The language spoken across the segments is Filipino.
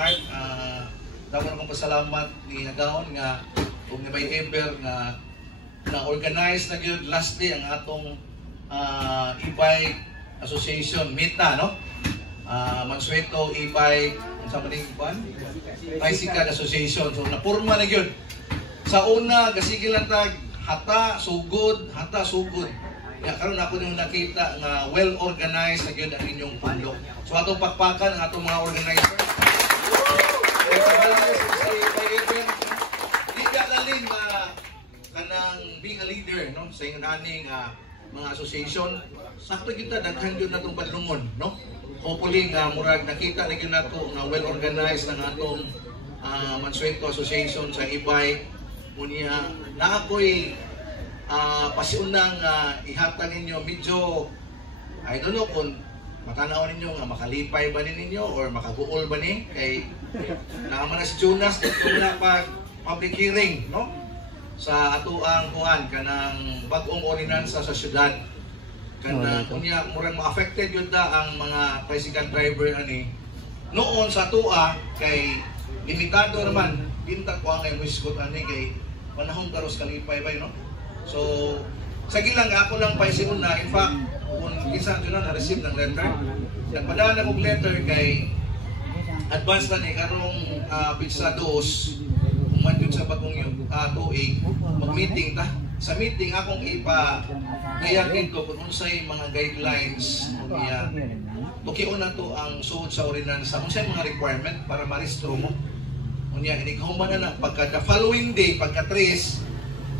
Mark. Dako na kong pasalamat ni Nagaon nga kung may ever nga na-organize na yun lastly ang atong e-bike association MITA, no? Mansueto e-bike sa maning Tricycle Association. So napurma na yun. Sa una, gasigil lang tag hata, sugod. Kaya karon ako nung nakita nga well-organized na yun ang inyong pundo. So atong pakpakan ang atong mga organizers. Hindi ka lalin na kanang being a leader, no? Sa inyong naning mga association. Sakto kita, daghan yun na itong padlungon, no? Hopefully nga murag nakita na yun nato nga well-organized ng atong Mansueto Association sa e-bike. Unya, na ako'y pasiunang ihatag ninyo medyo, I don't know kung matanaw ninyo nga makalipay ba ninyo or makaguol ba ni kay naman na si Jonas dito na pag public hearing, no? Sa atuang kuan kanang bag-ong ordinansa sa syudad. Kana kunya murang ma-affected yun ang mga tricycle driver ani. Noon sa atua kay limitado naman pinta ko ang muiskot ani kay panahon karos kalipay ba, no? So, sige lang, ako lang pa isinun na, in fact, kung isa dyan na na-receive ng letter, nagpadaan akong letter kay advance na ni, karong pizza dos, man yun sa bagong yung tuig, mag-meeting ta. Sa meeting, akong ipa-gayakin ko kung unsay mga guidelines, tukion na to ang suod sa ordinansa, unsay mga requirement para maristro mo. Unya, inighuman na pagka the following day, pagka 3,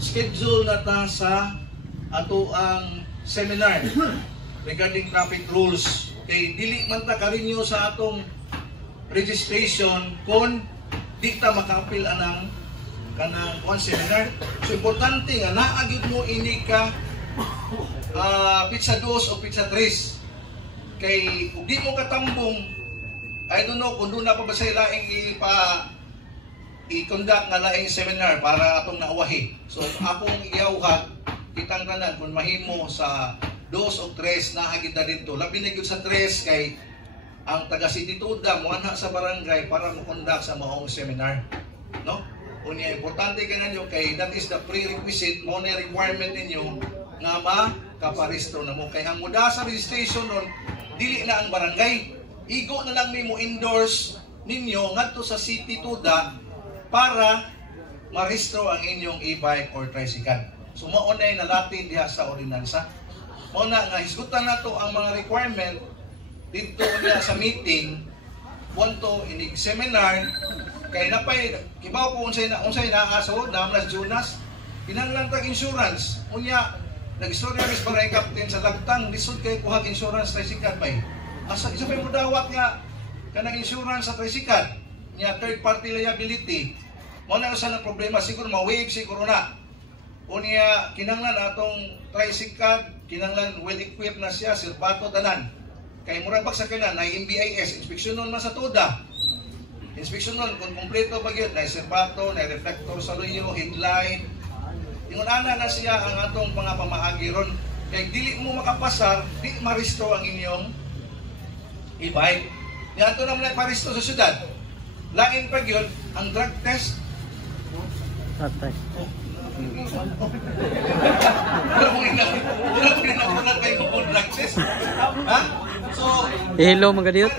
schedule na ta sa ato ang seminar regarding traffic rules. Okay, dili man ta karinyo sa atong registration kung di ta makapil anang kanang one seminar. So importante nga naagid mo ini ka pizza 2 o pizza 3. Kay ug di mo katambong, I don't know kung doon na pa ba sa laing i-conduct nga laing seminar para atong nauwahi. So akong iyawhat kitang tanan kung mahimo sa 2 o 3 naagid na dito. Labi na gyud sa 3 kay ang taga City Tuda mo ana sa barangay para mo conduct sa maong seminar, no? Unya importante kananyo kay that is the prerequisite mo na requirement ninyo nga makaparehistro na mo. Kay ang muda sa registration nun dili na ang barangay. Igo na lang nimo endorse ninyo ngadto sa City Tuda para marehistro ang inyong e-bike or tricycle. So mao na nalati diha sa ordinansa. Mao na nga hisgutan nato ang mga requirement dito niya sa meeting. Wanto inig seminar kay napay kibaw ko unsay naaso namlas Jonas kinahanglan tag insurance. Unya nag-istorya mis barangay captain sa Lagtang lisod kay kuha insurance tricycle bay. Asa isa pa mo dawat nga kanang insurance sa tricycle. Niya third party liability. Mo na usa na problema siguro ma-waive siguro na. Unya kinahanglan atong tricycle kinahanglan well equipped na siya silbato tanan. Kay murag bag sa kana na MBIS inspeksyonon man sa tuda. Inspeksyonon kung kompleto ba gyud na silbato, na reflector sa luyo, headlight. Ingon ana na siya ang atong mga pamaagi ron. Kay dili mo makapasar, di marehistro ang inyong e-bike. Niya ato naman parehistro sa syudad. Lain pa yun, ang drug test. Drug test. Wala mong inakulat kayo kung drug test. Ha? So, hello mga diyot.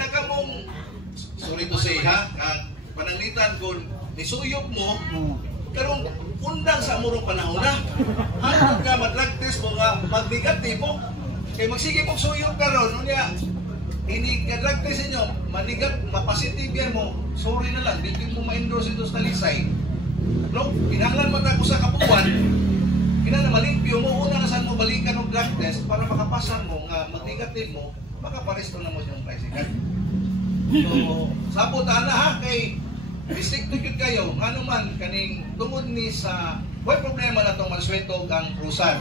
Sorry to say ha, pananglitan kung nisuyop mo, karong undang sa amurong panahon na. Hanap ka mag-drug test mo nga mag-negatibo. Kaya magsige pong suyop karon unya ini ka-drug test inyo, manigat, mapasitive yan mo, sorry na lang, di mo ma-endorse ito sa talisay. No? Kinahanglan mo tayo sa kapuan, kinahanglan malimpyo mo, una na saan mo balikan ng drug test para makapasan mo, nga mag-negative mo, makaparesto na mo siyang tricycle. So, sabutan na ha, kay district kayo, nga naman, kaning tungod ni sa, may problema na itong Mansueto ang Cruiser.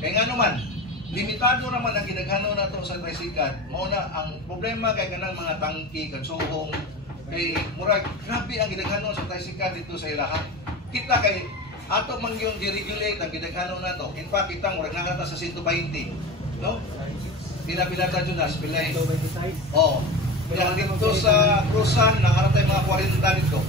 Kaya nga naman, limitado naman ang ginaghano na ito sa tricycle. Mao na ang problema kay kanang mga tangki, kansuhong, kay murag grabe ang ginaghano sa tricycle dito sa ilaha. Kita kay ato man yung deregulate ang ginaghano na to. In fact, kita murag nakata sa 120, no? Pinapilata Jonas, pilay. Oh. Kaya dito sa Cruzan, nakaratay mga 40 dito.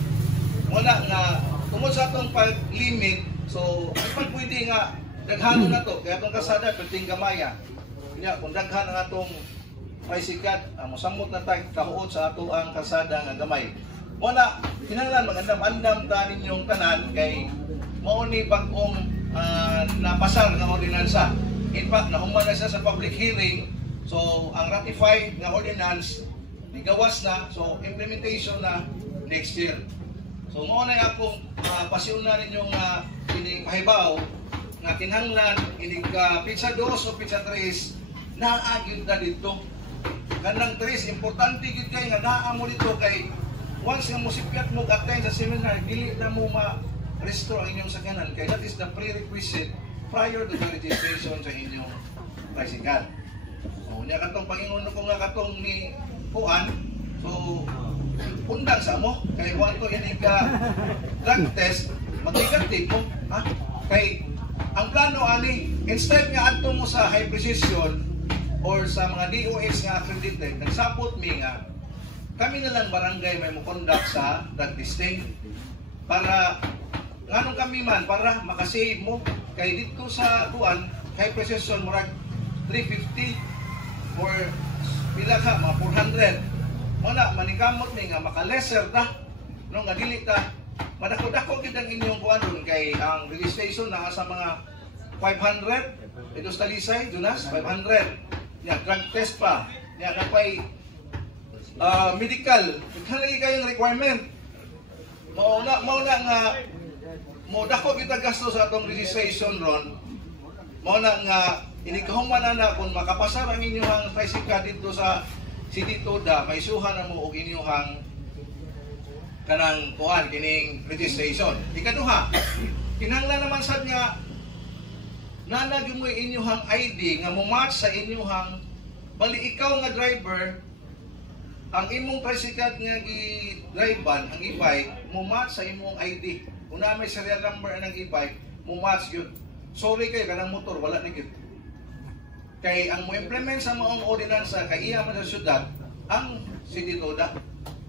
Wala nga, tungkol sa itong pag-limit, so pag pwede nga, daghan na to, kaya itong kasada, pwedeng gamaya. Kaya kung daghan na itong tricycle, musamot na tayo kahuot sa ato ang kasada nga gamay. Wala, kinahanglan magandam-andam ta ninyong tanan kay mauni bagong napasar nga ordinansa. In fact, nahuman na siya sa public hearing, so ang ratified nga ordinance nigawas na, so implementation na next year. So mao na akong pasiuna ninyong kining pahibaw nga kinahanglan inig pizza 2 o pizza 3 naagid na dito. Kanang 3 importante gid kay nga naa mo dito kay once nga musipyat mo attend sa seminar dili na mo ma-restore ang inyong sakyanan kay that is the prerequisite prior to the registration sa inyong tricycle. So nya katong pangingon ko nga katong ni kuan, so undang sa mo kay kuan to ini ka drug test mag-negative mo ha kay ang plano ani instead nga adto mo sa high precision or sa mga DOH nga accredited nagsapot mi nga kami na lang barangay may mo conduct sa drug testing para nganong kami man para makasave mo kay dito sa kuan high precision murag 350 or pila ka, mga 400. Muna, manikamot ni nga maka-lesser ta. No, nga dili ta. Madako-dako gid ang inyong kuan doon kay ang registration na sa mga 500. Ito sa Talisay, Jonas, 500. Ya, drug test pa. Ya, kapay medical. Kanang kayong requirement. Mauna nga mo dako kita gasto sa atong registration ron. Mauna nga inikahuman na kung makapasar ang inyong tricycle dito sa City Toda, may suhan na mo og inyong kanang kuan kining registration. Ikaduha, kinahanglan naman sad nga nanag mo inyong ID nga mo-match sa inyong bali ikaw nga driver ang imong tricycle nga gi-drivean ang e-bike mo-match sa imong ID. Kung na may serial number ng e-bike, mo-match yun. Sorry kayo kanang motor wala na gyud. Kay ang mo-implement sa maong ordinansa kay iya man sa syudad ang City Toda,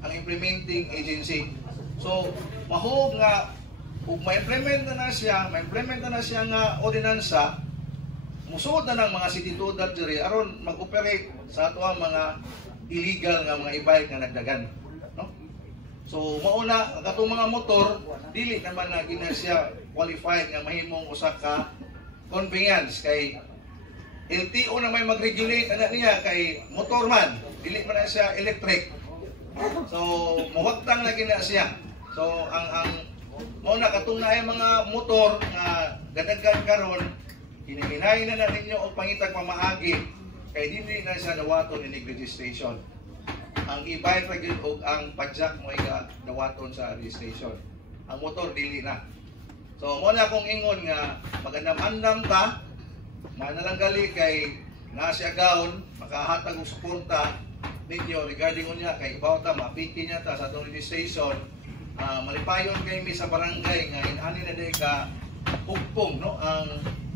ang implementing agency. So, mahog nga ug ma-implement na siya nga ordinansa, musuod na ng mga City Toda diri aron mag-operate sa ato ang mga illegal nga mga e-bike nga nagdagan, no? So, mauna katong mga motor dili naman na gina siya qualified nga mahimong usa ka conveyance kay LTO na may mag-regulate ana niya kay motor man, dili man na siya electric. So, muwagtang lagi na siya. So, ang muna katong na mga motor nga gadagan karon, hinahinahin na ninyo og pangitag pamaagi kay dili na siya dawaton ni registration. Ang e-bike ra og ang padjak mo iga dawaton sa registration. Ang motor dili na. So, muna akong ingon nga magandam-andam ta manalanggali kay nasa agawon makahatag og suporta ninyo regarding unya kay bawta mapiki niya ta sa atong registration. Malipayon kay mi sa barangay nga inani na di ka pugpong no ang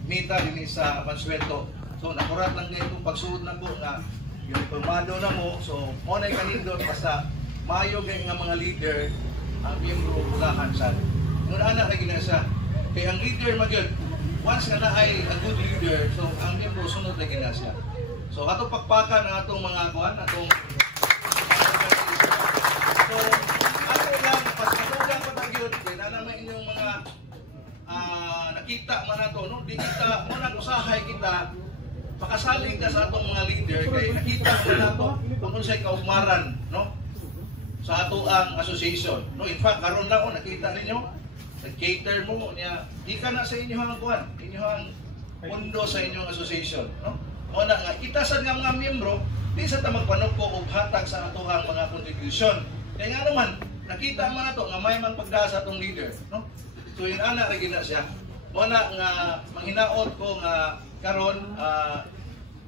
mita dinhi sa Mansueto. So nakurat lang kay itong pagsuod na ko nga yung pumado na mo, so mo na kanindot basta mayo kay nga mga leader ang miyembro ulahan sa ngun ana lagi na siya kay ang leader magyud once nga na ay a good leader, so ang miyembro sunod lagi na siya. So ato pakpakan ang atong mga kuan, atong so ato lang pasatugan pa tagyod kay na naman inyong mga nakita man nato no, di kita mo nang usahay kita makasalig ka sa atong mga leader kay nakita man nato kung unsay kaugmaran no sa ato ang association. No, in fact karon lang nakita ninyo cater mo niya di ka na sa inyong kuan inyong mundo sa inyong association no mo na nga kita sad nga mga miyembro di sa ta magpanuko og hatag sa atohang mga contribution kay nga naman nakita man nato nga may man pagdaas sa atong leader no so yun ana ra gina siya mo na nga manghinaot ko nga karon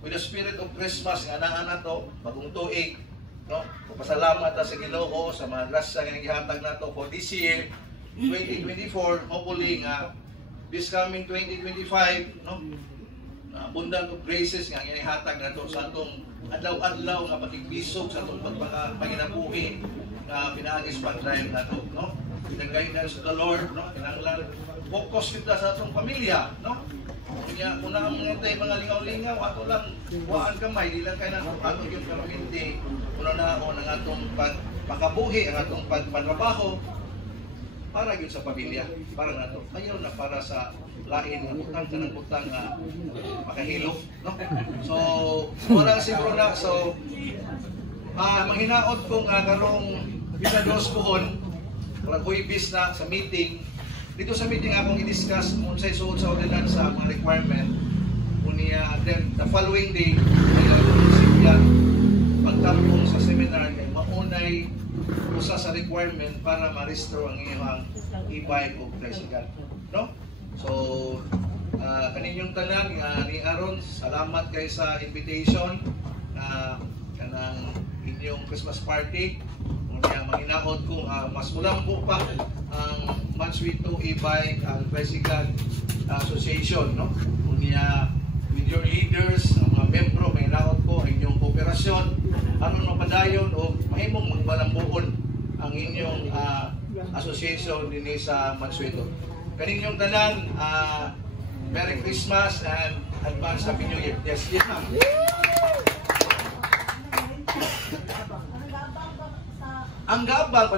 with the spirit of Christmas nga naa nato bagong tuig no pasalamat ta sa Ginoo sa mga grasya nga gihatag nato for this year 2024, hopefully this coming 2025, no? abundant of graces nga ginihatag nato sa atong adlaw-adlaw nga pakigbisog sa atong pagpanginabuhi nga pinaagis pag-drive nato, no? The guidance of the Lord, no? Kinahanglan focus kita sa atong pamilya, no? Kanya una ang mga lingaw-lingaw ato lang waan kamay di lang kay na ato gyud permanente una na ang atong pagpakabuhi ang atong pagpatrabaho para gyud sa pamilya, para nato ayo na para sa lain nga butang kanang butang nga makahilok, no? So wala siguro na so manghinaot ko nga karong bisados kuhon para kuibis na sa meeting. Dito sa meeting akong i-discuss kung sa'y suot sa ordinance sa mga requirement. Then the following day, pagtapong sa seminar kay maunay usa sa requirement para ma-restore ang iyong e-bike o tricycle, no? So kaninyong tanan ni Aaron, salamat kay sa invitation kanang inyong Christmas party. Kaya manginakot ko mas ulang po pa ang Mansueto e-bike ang Tricycle Association, no? Kaya with your leaders, ang mga membro, manginakot ko ang inyong kooperasyon aron mapadayon o mahimong magbalambuon ang inyong association din sa Mansueto. Kaninyong tanan, Merry Christmas and advance Happy New Year. Yes, yes ma'am. Ang gabang,